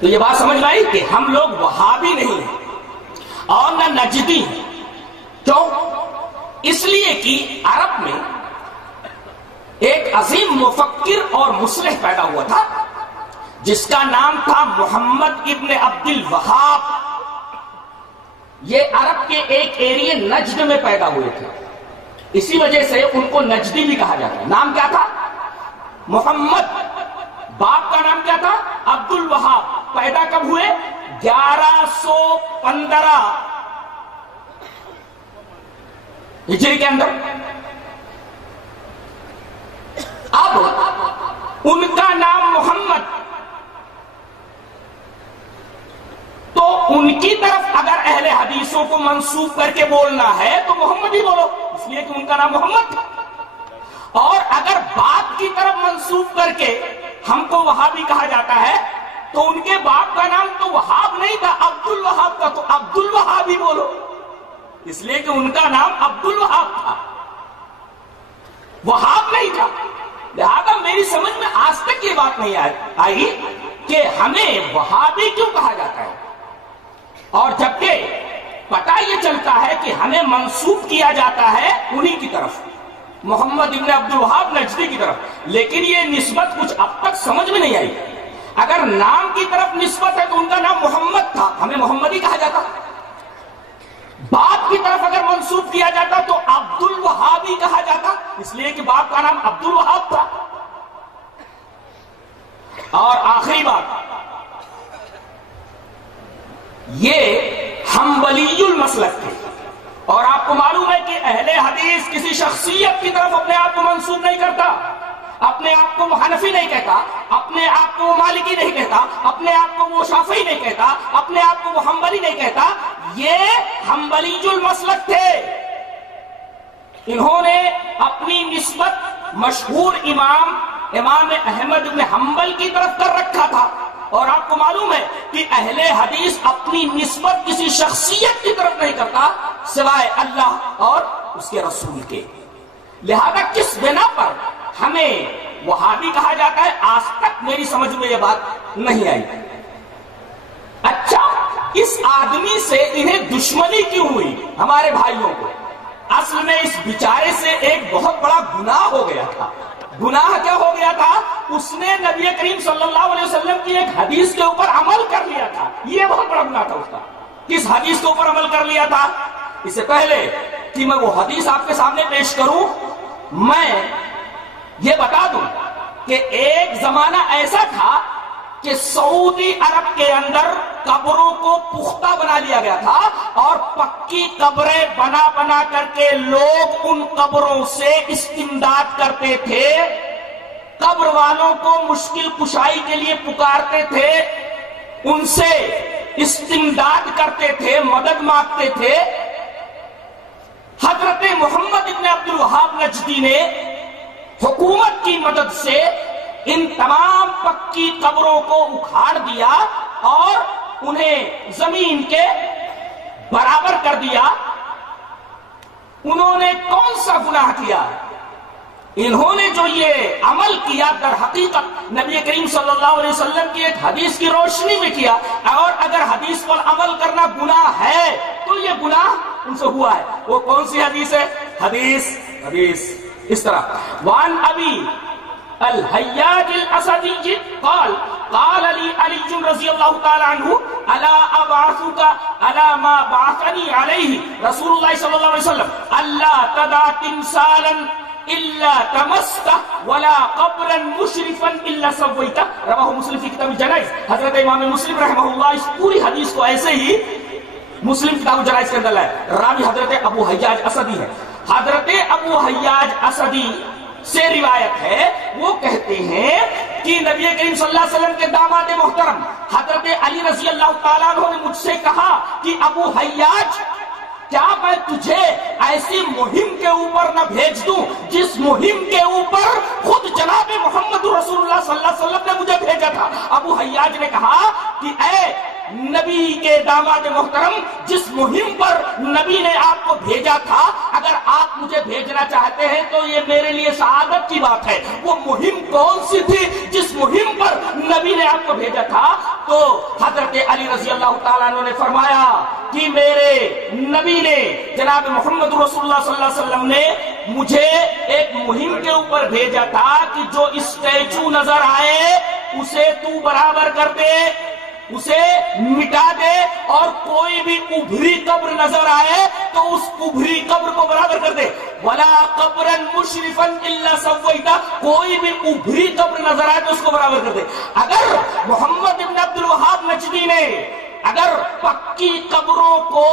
تو یہ بات سمجھ میں آئی کہ ہم لوگ وہابی نہیں ہیں اور نہ نجدی ہیں. کیوں؟ اس لیے کہ عرب میں ایک عظیم مفکر اور مصلح پیدا ہوا تھا جس کا نام تھا محمد ابن عبد الوہاب. یہ عرب کے ایک ایریے نجد میں پیدا ہوئے تھے، اسی وجہ سے ان کو نجدی بھی کہا جاتا ہے. نام کیا تھا؟ محمد. باپ کا نام کیا تھا؟ عبد الوہاب. پیدا کب ہوئے؟ 1115 ہجری کے اندر. اب ان کا نام محمد، تو ان کی طرف اگر اہل حدیثوں کو منسوب کر کے بولنا ہے تو محمد ہی بولو، اس لیے کہ ان کا نام محمد تھا. اور اگر باپ کی طرف منسوب کر کے ہم کو وہابی کہا جاتا ہے تو ان کے باپ کا نام تو وہاب نہیں تھا، عبد الوہاب کا، تو عبد الوہاب ہی بولو، اس لیے کہ ان کا نام عبد الوہاب تھا، وہاب نہیں تھا. لہذا میری سمجھ میں آج تک یہ بات نہیں آئی کہ ہمیں وہابی کیوں کہا جاتا ہے، اور جبکہ پتہ یہ چلتا ہے کہ ہمیں منسوب کیا جاتا ہے انہی کی طرف، محمد ابن عبد الوہاب نجدی کی طرف. لیکن یہ نسبت کچھ اب تک سمجھ میں نہیں آئی. اگر نام کی طرف نسبت ہے تو ان کا نام محمد تھا، ہمیں محمد ہی کہا جاتا. باپ کی طرف اگر منسوب کیا جاتا تو عبد الوہاب ہی کہا جاتا، اس لیے کہ باپ کا نام عبد الوہاب تھا. اور آخری بات، یہ حنبلی المسلک تھے، اور آپ کو معلوم ہے کہ اہل حدیث کسی شخصیت کی طرف اپنے آپ کو منسوب نہیں کرتا، اپنے آپ کو وہ حنفی نہیں کہتا، اپنے آپ کو وہ مالکی نہیں کہتا، اپنے آپ کو وہ شافعی نہیں کہتا، اپنے آپ کو وہ حنبلی نہیں کہتا. یہ حنبلی المسلک تھے. انہوں نے اپنی نسبت مشہور امام احمد بن حنبل کی طرف کر رکھا تھا. اور آپ کو معلوم ہے کہ اہل حدیث اپنی نسبت کسی شخصیت کی طرف نہیں کرتا سوائے اللہ اور اس کے رسول کے. لہذا کس بنا پر ہمیں وہابی کہا جاتا ہے، آج تک میری سمجھ میں یہ بات نہیں آئی. اچھا، اس آدمی سے انہیں دشمنی کیوں ہوئی ہمارے بھائیوں کو؟ اصل میں اس بیچارے سے ایک بہت بڑا گناہ ہو گیا تھا. گناہ کیا ہو گیا تھا؟ اس نے نبی کریم صلی اللہ علیہ وسلم کی ایک حدیث کے اوپر عمل کر لیا تھا. یہ بہت بڑا گناہ تھا اس کا. کس حدیث کے اوپر عمل کر لیا تھا؟ اس سے پہلے کہ میں وہ حدیث آپ کے سامنے پیش کروں، میں یہ بتا دوں کہ ایک زمانہ ایسا تھا کہ سعودی عرب کے اندر قبروں کو پختہ بنا لیا گیا تھا، اور پکی قبریں بنا بنا کر کے لوگ ان قبروں سے استمداد کرتے تھے. قبر والوں کو مشکل کشائی کے لیے پکارتے تھے، ان سے استمداد کرتے تھے، مدد مانگتے تھے. حضرت محمد ابن عبد الوہاب نجدی نے حکومت کی مدد سے ان تمام پکی قبروں کو اکھاڑ دیا اور انہیں زمین کے برابر کر دیا. انہوں نے کون سا گناہ کیا؟ انہوں نے جو یہ عمل کیا در حقیقت نبی کریم صلی اللہ علیہ وسلم کی ایک حدیث کی روشنی میں کیا. اور اگر حدیث پر عمل کرنا گناہ ہے تو یہ گناہ ان سے ہوا ہے. وہ کون سی حدیث ہے؟ حدیث اس طرح، وان ابی الحیاج الاسدی قال قال علی رضی اللہ تعالی عنہ الا ابعثک الا ما بعثنی علیہ رسول اللہ صلی اللہ علیہ وسلم الا تدع تمثالا الا تمسته ولا قبرا مشرفا الا سويته. رواہ مسلم فی کتاب الجنائز. حضرت امام مسلم رحمہ اللہ اس پوری حدیث کو ایسے ہی مسلم کتاب الجنائز کے اندر لائے. راوی حضرت ابو حیاج اسدی ہے. حضرت ابو حیاج اسدی سے روایت ہے، وہ کہتے ہیں کہ نبی کریم صلی اللہ علیہ وسلم کے داماد محترم حضرت علی رضی اللہ تعالیٰ عنہ نے مجھ سے کہا کہ ابو حیاج، کیا میں تجھے ایسی مہم کے اوپر نہ بھیج دوں جس مہم کے اوپر خود جناب محمد رسول اللہ صلی اللہ علیہ وسلم نے مجھے بھیجا تھا؟ ابو حیاج نے کہا کہ اے نبی کے داماد محترم، جس مہم پر نبی نے آپ کو بھیجا تھا، اگر آپ مجھے بھیجنا چاہتے ہیں تو یہ میرے لیے سعادت کی بات ہے. وہ مہم کون سی تھی جس مہم پر نبی نے آپ کو بھیجا تھا؟ تو حضرت علی رضی اللہ تعالیٰ عنہ نے فرمایا کہ میرے نبی نے جناب محمد رسول اللہ صلی اللہ علیہ وسلم نے مجھے ایک مہم کے اوپر بھیجا تھا کہ جو اسٹیچو نظر آئے اسے تو برابر کر دے، اسے مٹا دے، اور کوئی بھی ابھری قبر نظر آئے تو اس ابھری قبر کو برابر کر دے۔ وَلَا قَبْرًا مُشْرِفًا إِلَّا سَوَّيْتَ، کوئی بھی ابھری قبر نظر آئے تو اس کو برابر کر دے۔ اگر محمد ابن عبد الوہاب نجدی نے اگر پکی قبروں کو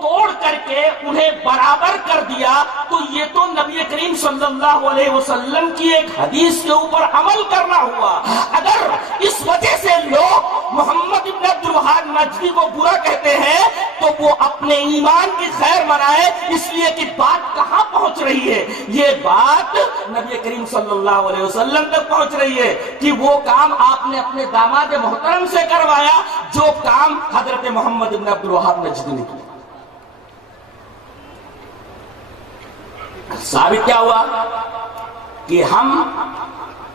توڑ کر کے انہیں برابر کر دیا تو یہ تو نبی کریم صلی اللہ علیہ وسلم کی ایک حدیث کے اوپر عمل کرنا ہوا۔ اگر اس وجہ سے لوگ محمد ابن عبد الوہاب نجدی کو برا کہتے ہیں تو وہ اپنے ایمان کی خیر منائے، اس لیے کہ بات کہاں پہنچ رہی ہے؟ یہ بات نبی کریم صلی اللہ علیہ وسلم تک پہنچ رہی ہے کہ وہ کام آپ نے اپنے داماد محترم سے کروایا جو کام حضرت محمد ابن عبد الوہاب نجدی نے کیا۔ ثابت کیا ہوا کہ ہم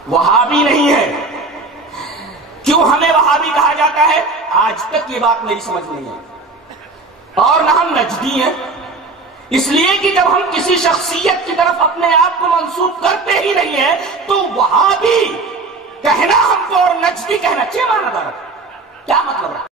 وہابی نہیں ہیں۔ کیوں ہمیں وہابی کہا جاتا ہے؟ آج تک یہ بات میری سمجھ نہیں ہے۔ اور نہ ہم نجدی ہیں، اس لیے کہ جب ہم کسی شخصیت کی طرف اپنے آپ کو منسوب کرتے ہی نہیں ہیں تو وہابی کہنا ہم کو اور نجدی کہنا چھ معنی دار ہے۔